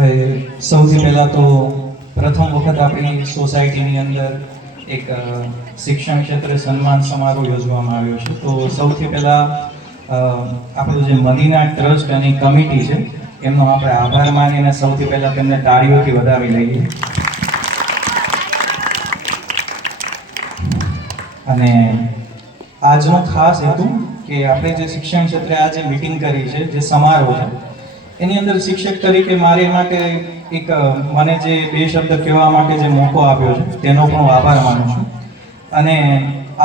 હવે સૌથી પહેલાં તો પ્રથમ વખત આપણી સોસાયટીની અંદર એક શિક્ષણ ક્ષેત્રે સન્માન સમારોહ યોજવામાં આવ્યો છે. તો સૌથી પહેલાં આપણું જે મદીના ટ્રસ્ટ અને કમિટી છે એમનો આપણે આભાર માનીને સૌથી પહેલાં તેમને તાળીઓથી વધાવી લઈએ. અને આજનો ખાસ હેતુ કે આપણે જે શિક્ષણ ક્ષેત્રે આજે મીટિંગ કરી છે, જે સમારોહ છે, એની અંદર શિક્ષક તરીકે મારી માટે એક મને જે બે શબ્દ કહેવા માટે જે મોકો આપ્યો છે તેનો પણ હું આભાર માનું છું. અને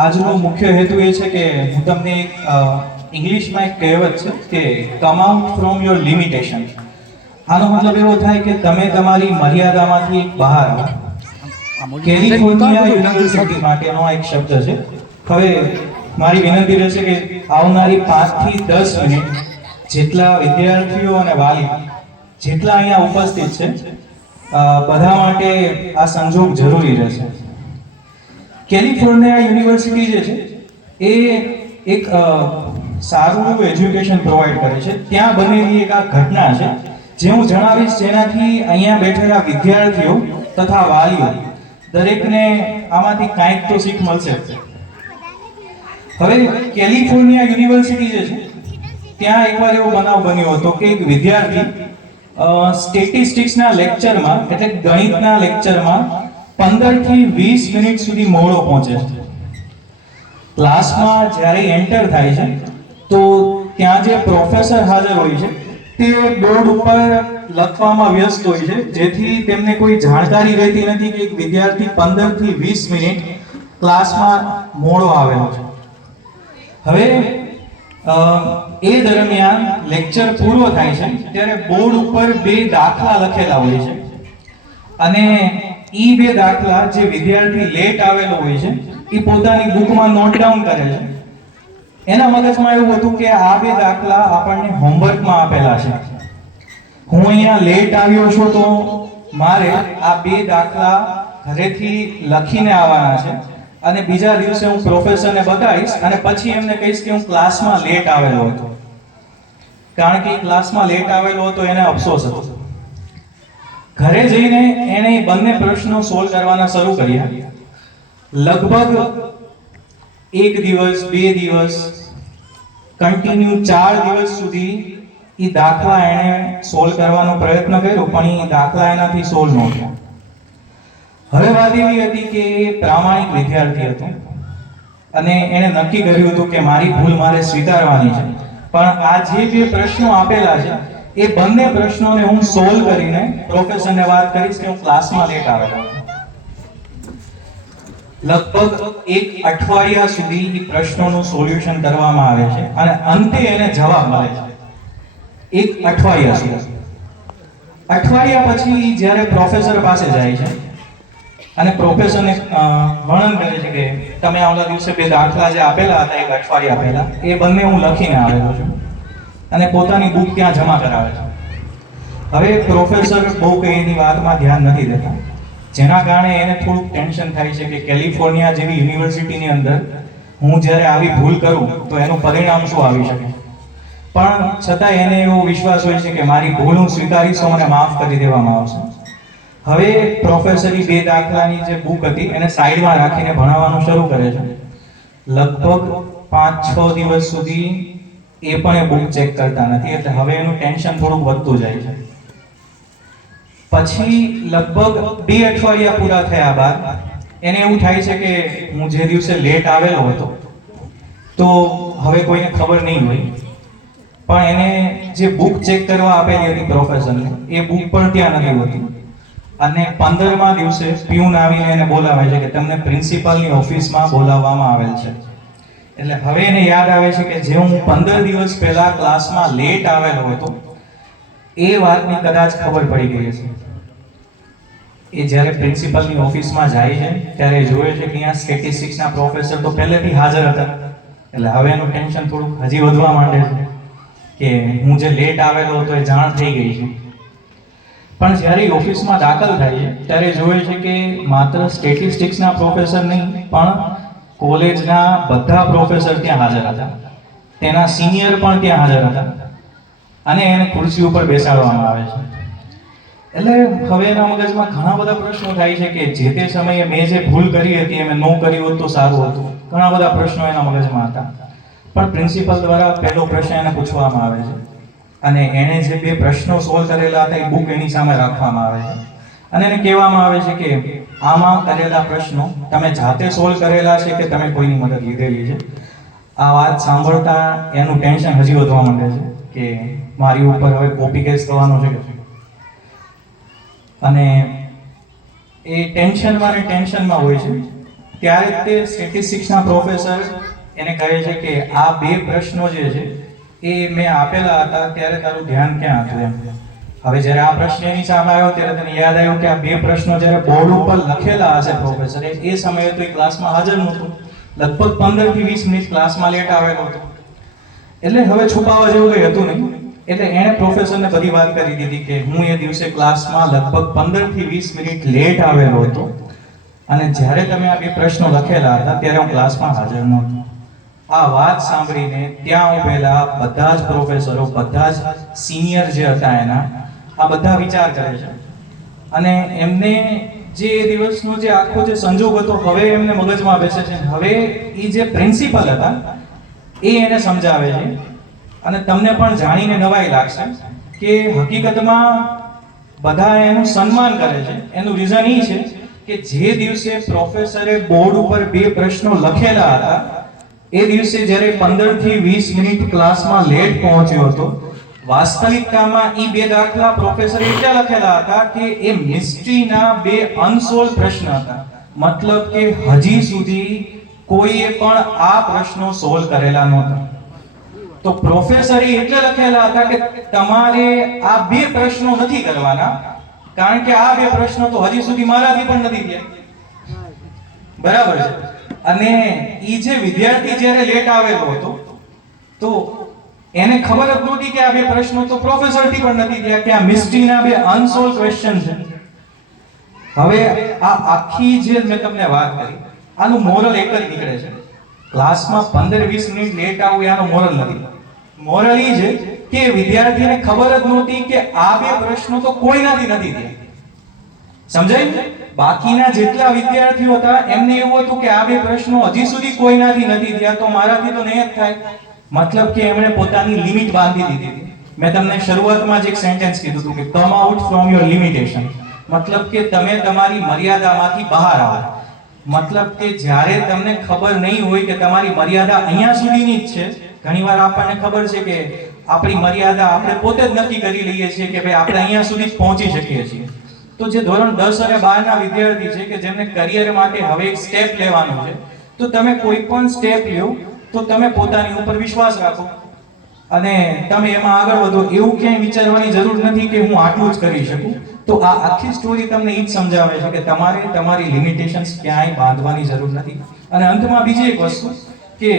આજનો મુખ્ય હેતુ એ છે કે હું તમને એક ઇંગ્લિશમાં એક કહેવત છે કે come out from your limitation. આનો મતલબ એવો થાય કે તમે તમારી મર્યાદામાંથી બહાર આવો. કેલિફોર્નિયા યુનિવર્સિટી માટેનો એક શબ્દ છે. હવે મારી વિનંતી રહેશે કે આવનારી 5 થી 10 મિનિટ જેટલા વિદ્યાર્થીઓ અને વાલી જેટલા અહીંયા ઉપસ્થિત છે બધા માટે આ સંજોગ જરૂરી રહેશે. કેલિફોર્નિયા યુનિવર્સિટી જે છે એ એક સારું એજ્યુકેશન પ્રોવાઈડ કરે છે. ત્યાં બનેલી એક આ ઘટના છે જે હું જણાવીશ, જેનાથી અહીંયા બેઠેલા વિદ્યાર્થીઓ તથા વાલીઓ દરેકને આમાંથી કાંઈક તો શીખ મળશે. હવે કેલિફોર્નિયા યુનિવર્સિટી જે છે ત્યાં એકવાર એવો બનાવ બન્યો હતો કે એક વિદ્યાર્થી સ્ટેટિસ્ટિક્સના લેક્ચરમાં એટલે ગણિતના લેક્ચરમાં 15 થી 20 મિનિટ સુધી મોડો પહોંચે છે. ક્લાસમાં જ્યારે એન્ટર થાય છે તો ત્યાં જે પ્રોફેસર હાજર હોય છે તે બોર્ડ ઉપર લખવામાં વ્યસ્ત હોય છે, જેથી તેમને કોઈ જાણકારી રહેતી નથી કે એક વિદ્યાર્થી 15 થી 20 મિનિટ ક્લાસમાં મોડો આવેલો છે. હવે એ દરમિયાન લેક્ચર પૂરો થાય છે ત્યારે બોર્ડ ઉપર 2 દાખલા લખેલા હોય છે અને એ 2 દાખલા જે વિદ્યાર્થી લેટ આવેલો હોય છે એ પોતાની બુકમાં નોટ ડાઉન કરે છે. એના મગજમાં એવું હતું કે આ 2 દાખલા આપણને હોમવર્કમાં આપેલા છે, હું અહીંયા લેટ આવ્યો છું તો મારે આ 2 દાખલા ઘરેથી લખીને આવવાના છે અને બીજા દિવસે હું પ્રોફેસરને બતાવીશ અને પછી એમને કહીશ કે હું ક્લાસમાં લેટ આવેલો હતો. કારણ કે ક્લાસમાં લેટ આવેલો હતો એને અફસોસ હતો. ઘરે જઈને એને બંને પ્રશ્નો સોલ્વ કરવાના શરૂ કર્યા. લગભગ 1 દિવસ 2 દિવસ કન્ટિન્યુ 4 દિવસ સુધી એ દાખલા એને સોલ્વ કરવાનો પ્રયત્ન કર્યો, પણ એ દાખલા એનાથી સોલ્વ ન થયા. હવે વાત એવી હતી કે એ પ્રામાણિક વિદ્યાર્થી હતો અને એણે નક્કી કર્યું હતું કે મારી ભૂલ મારે સ્વીકારવાની છે, પણ આ જે 2 પ્રશ્નો આપેલા છે એ બંને પ્રશ્નોને હું સોલ્વ કરીને પ્રોફેસરને વાત કરીશ કે હું ક્લાસમાં લેટ આવેલો. લગભગ 1 અઠવાડિયા સુધી એ પ્રશ્નોનું સોલ્યુશન કરવામાં આવે છે અને અંતે એને જવાબ મળે છે. 1 અઠવાડિયા સુધી. અઠવાડિયા પછી જ્યારે પ્રોફેસર પાસે જાય છે અને પ્રોફેસરને વર્ણન કરે છે કે તમે આવલા દિવસે 2 દાખલા જે આપેલા હતા 1 અઠવાડિયા પહેલા એ બંને હું લખીને આવેલો છું અને પોતાની બુક ત્યાં જમા કરાવે છે. હવે પ્રોફેસર બહુ કંઈ એની વાતમાં ધ્યાન નથી દેતા, જેના કારણે એને થોડુંક ટેન્શન થાય છે કે કેલિફોર્નિયા જેવી યુનિવર્સિટીની અંદર હું જ્યારે આવી ભૂલ કરું તો એનું પરિણામ શું આવી શકે. પણ છતાં એને એવો વિશ્વાસ હોય છે કે મારી ભૂલ હું સ્વીકારીશ તો મને માફ કરી દેવામાં આવશે. હવે પ્રોફેસરની 2 દાખલાની જે બુક હતી એને સાઈડમાં રાખીને ભણાવવાનું શરૂ કરે છે. લગભગ 5-6 દિવસ સુધી એ પણ એ બુક ચેક કરતા નથી, એટલે હવે એનું ટેન્શન થોડુંક વધતું જાય છે. પછી લગભગ 2 અઠવાડિયા પૂરા થયા બાદ એને એવું થાય છે કે હું જે દિવસે લેટ આવેલો હતો તો હવે કોઈને ખબર નહીં હોય, પણ એને જે બુક ચેક કરવા આપેલી હતી પ્રોફેસરને એ બુક પણ ત્યાં નથી હોતી. અને 15મા દિવસે પ્યુન આવીને એને બોલાવે છે કે તમને પ્રિન્સિપાલની ઓફિસમાં બોલાવવામાં આવેલ છે. એટલે હવે એને યાદ આવે છે કે જે હું 15 દિવસ પહેલા ક્લાસમાં લેટ આવેલો હતો એ વાતની કદાચ ખબર પડી ગઈ છે. એ જ્યારે પ્રિન્સિપાલની ઓફિસમાં જાય છે ત્યારે જોવે છે કે અહીંયા સ્ટેટિસ્ટિક્સના પ્રોફેસર તો પહેલેથી હાજર હતા. એટલે હવે એનું ટેન્શન થોડુંક હજી વધવા માંડે છે કે હું જે લેટ આવેલો હતો એ જાણ થઈ ગઈ છે. પણ જ્યારે ઓફિસમાં દાખલ થાય છે ત્યારે જોવે છે કે માત્ર સ્ટેટિસ્ટિક્સના પ્રોફેસર નહીં પણ કોલેજના બધા પ્રોફેસર ત્યાં હાજર હતા, તેના સિનિયર પણ ત્યાં હાજર હતા અને એને ખુરશી ઉપર બેસાડવામાં આવે છે. એટલે હવે એના મગજમાં ઘણા બધા પ્રશ્નો થાય છે કે જે તે સમયે મેં જે ભૂલ કરી હતી એ મેં ન કરી હોત તો સારું હતું. ઘણા બધા પ્રશ્નો એના મગજમાં હતા. પણ પ્રિન્સિપલ દ્વારા પહેલો પ્રશ્ન એને પૂછવામાં આવે છે અને એણે જે બે પ્રશ્નો સોલ્વ કરેલા હતા એ બુક એની સામે રાખવામાં આવે છે અને એને કહેવામાં આવે છે કે આમાં કરેલા પ્રશ્નો તમે જાતે સોલ્વ કરેલા છે કે તમે કોઈની મદદ લીધેલી છે. આ વાત સાંભળતા એનું ટેન્શન હજી વધવા માંડે છે કે મારી ઉપર હવે કોપી કેસ થવાનો છે અને એ ટેન્શનમાં હોય છે. ત્યારે તે સ્ટેટિસ્ટિક્સના પ્રોફેસર એને કહે છે કે આ બે પ્રશ્નો જે છે એ મેં આપેલા હતા ત્યારે તારું ધ્યાન ક્યાં હતું એમ. હવે જ્યારે આ પ્રશ્ન એની સામે આવ્યો ત્યારે તને યાદ આવ્યું કે આ બે પ્રશ્નો જ્યારે બોર્ડ ઉપર લખેલા હશે પ્રોફેસરે એ સમયે તો એ ક્લાસમાં હાજર નહોતું. લગભગ 15 થી 20 મિનિટ ક્લાસમાં લેટ આવેલો હતો. એટલે હવે છુપાવવા જેવું કંઈ હતું નહીં. એટલે એણે પ્રોફેસરને બધી વાત કરી દીધી કે હું એ દિવસે ક્લાસમાં લગભગ 15 થી 20 મિનિટ લેટ આવેલો હતો અને જ્યારે તમે આ બે પ્રશ્નો લખેલા હતા ત્યારે હું ક્લાસમાં હાજર નહોતો. આ વાત સાંભળીને ત્યાં ઉભેલા બધા જ પ્રોફેસરો, બધા જ સિનિયર જે હતા એના, આ બધા વિચાર કરે છે અને એમને જે દિવસનો જે આખો જે સંજોગ હતો હવે એમને મગજમાં બેસે છે. હવે એ જે પ્રિન્સિપલ હતા એ એને સમજાવે છે અને તમને પણ જાણીને નવાઈ લાગશે કે હકીકતમાં બધા એનું સન્માન કરે છે. એનું રીઝન એ છે કે જે દિવસે પ્રોફેસરે બોર્ડ ઉપર બે પ્રશ્નો લખેલા હતા એ દિવસે જ્યારે 15 થી 20 મિનિટ ક્લાસમાં લેટ પહોંચ્યો હતો, વાસ્તવિકતામાં એ બે દાખલા પ્રોફેસરે એટલે લખેલા હતા કે એ મિસ્ટ્રીના બે અનસોલ્વ પ્રશ્ન હતા. મતલબ કે હજી સુધી કોઈએ પણ આ પ્રશ્નો સોલ્વ કરેલા નહોતા. તો પ્રોફેસરે એટલે લખેલા હતા કે તમારે આ બે પ્રશ્નો નથી કરવાના કારણ કે આ બે પ્રશ્નો તો હજી સુધી મારાથી પણ નથી થયા. બરાબર છે. અને ઈ જે વિદ્યાર્થી જ્યારે લેટ આવેલો હતો તો એને ખબર જ નહોતી કે આ બે પ્રશ્નો તો પ્રોફેસરથી પણ નથી થયા, કે આ મિસ્ટ્રીના બે અનસોલ્વ ક્વેશ્ચન છે. હવે આ આખી જે મેં તમને વાત કરી આનું મોરલ એક જ નીકળે છે. ક્લાસમાં 15-20 મિનિટ લેટ આવવું આનો મોરલ નથી. મોરલ એ છે કે વિદ્યાર્થીને ખબર જ નહોતી કે આ બે પ્રશ્નો તો કોઈનાથી નથી થયા. સમજાય? બાકીના જેટલા વિદ્યાર્થીઓ હતા એમને એવું હતું કે આ બે પ્રશ્નો હજી સુધી કોઈનાથી નથી થયા તો મારાથી તો નહીં જ થાય. મતલબ કે એમણે પોતાની લિમિટ બાંધી દીધી હતી. મેં તમને શરૂઆતમાં જ એક સેન્ટેન્સ કીધું હતું કે come out from your limitation. મતલબ કે તમે તમારી મર્યાદામાંથી બહાર આવો. મતલબ કે જ્યારે તમને ખબર નહીં હોય કે તમારી મર્યાદા અહીંયા સુધીની જ છે. ઘણીવાર આપણને ખબર છે કે આપણી મર્યાદા આપણે પોતે જ નક્કી કરી લઈએ છીએ કે ભાઈ આપણે અહીંયા સુધી જ પહોંચી શકીએ છીએ. તો જે ધોરણ 10 અને 12 ના વિદ્યાર્થી છે કે જેમને કરિયર માટે હવે એક સ્ટેપ લેવાનું છે, તો તમે કોઈ પણ સ્ટેપ લ્યો તો તમે પોતાની ઉપર વિશ્વાસ રાખો અને તમે એમાં આગળ વધો. એવું ક્યાંય વિચારવાની જરૂર નથી કે હું આટલું જ કરી શકું. તો આ આખી સ્ટોરી તમને એ જ સમજાવે છે કે તમારે તમારી લિમિટેશન્સ ક્યાંય બાંધવાની જરૂર નથી. અને અંતમાં બીજી એક વસ્તુ કે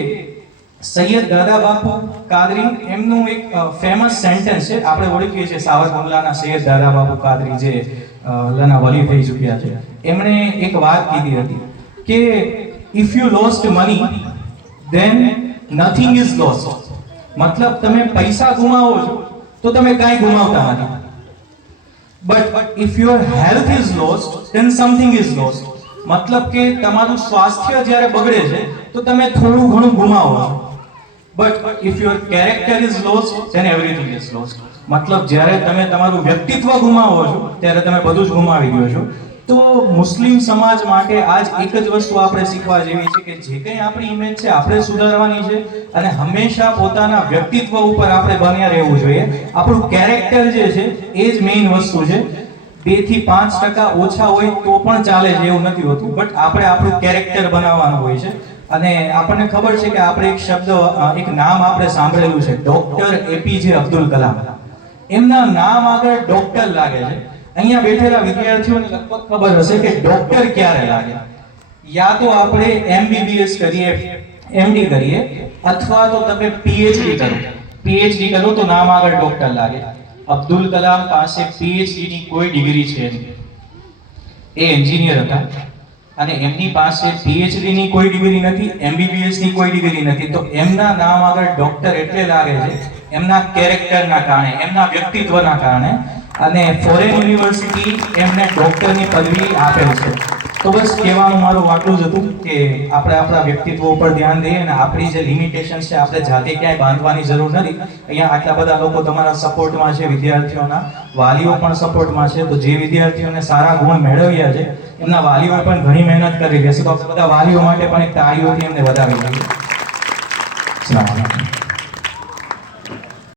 સૈયદ દાદા બાપુ કાદરી એમનું એક ફેમસ સેન્ટેન્સ છે, આપણે ઓળખીએ છીએ સાવરકુંડલાના સૈયદ દાદા બાપુ કાદરી જે અલ્લાહના વલી થઈ ચૂક્યા છે. એમણે એક વાત કીધી હતી કે if you lost money then nothing is lost. મતલબ તમે પૈસા ગુમાવો છો તો તમે કાંઈ ગુમાવતા નથી. but if your health is lost then something is lost. મતલબ કે તમારું સ્વાસ્થ્ય જ્યારે બગડે છે તો તમે થોડું ઘણું ગુમાવો છો. but if your character is lost then everything is lost. મતલબ જ્યારે તમે તમારું વ્યક્તિત્વ ગુમાવો છો ત્યારે તમે બધું જ ગુમાવી દો છો. તો મુસ્લિમ સમાજ માટે આજ એક જ વસ્તુ આપણે શીખવા જેવી છે કે જે કંઈ આપણી ઇમેજ છે આપણે સુધારવાની છે અને હંમેશા પોતાના વ્યક્તિત્વ ઉપર આપણે બન્યા રહેવું જોઈએ. આપણું કેરેક્ટર જે છે એ જ મેઇન વસ્તુ છે. 2 થી 5% ઓછા હોય તો પણ ચાલે છે એવું નથી હોતું, બટ આપણે આપણું કેરેક્ટર બનાવવાનું હોય છે. અને આપણને ખબર છે કે આપણે એક શબ્દ, એક નામ આપણે સાંભળેલું છે, ડોક્ટર એપીજે અબ્દુલ કલામ. એમના નામ આગળ ડોક્ટર લાગે છે. અહીંયા બેઠેલા વિદ્યાર્થીઓને લગભગ ખબર હશે કે ડોક્ટર ક્યારે લાગે. યા તો આપણે એમબીબીએસ કરીએ, એમડી કરીએ, અથવા તો તમે પીએચડી કરો. પીએચડી કરો તો નામ આગળ ડોક્ટર લાગે. અબ્દુલ કલામ પાસે પીએચડી ની કોઈ ડિગ્રી છે નહીં. એ એન્જિનિયર હતા અને એમની પાસે પીએચડી ની કોઈ ડિગ્રી નથી, એમબીબીએસ ની કોઈ ડિગ્રી નથી. તો એમના નામ આગળ ડોક્ટર એટલે લાગે છે એમના કેરેક્ટરના કારણે, એમના વ્યક્તિત્વના કારણે. અને ફોરેન યુનિવર્સિટી એમને ડોક્ટરની પદવી આપેલ છે. તો બસ કહેવાનું મારું આટલું જ હતું કે આપણે આપણા વ્યક્તિત્વ ઉપર ધ્યાન દઈએ અને આપણી જે લિમિટેશન્સ છે આપણે જાતે ક્યાંય બાંધવાની જરૂર નથી. અહીંયા આટલા બધા લોકો તમારા સપોર્ટમાં છે, વિદ્યાર્થીઓના વાલીઓ પણ સપોર્ટમાં છે. તો જે વિદ્યાર્થીઓને સારા ગુણ મેળવ્યા છે એમના વાલીઓ પણ ઘણી મહેનત કરી રહેશે. તો બધા વાલીઓ માટે પણ એક તાળીઓથી એમને વધાવી જોઈએ. અસલામ વાલેકુમ.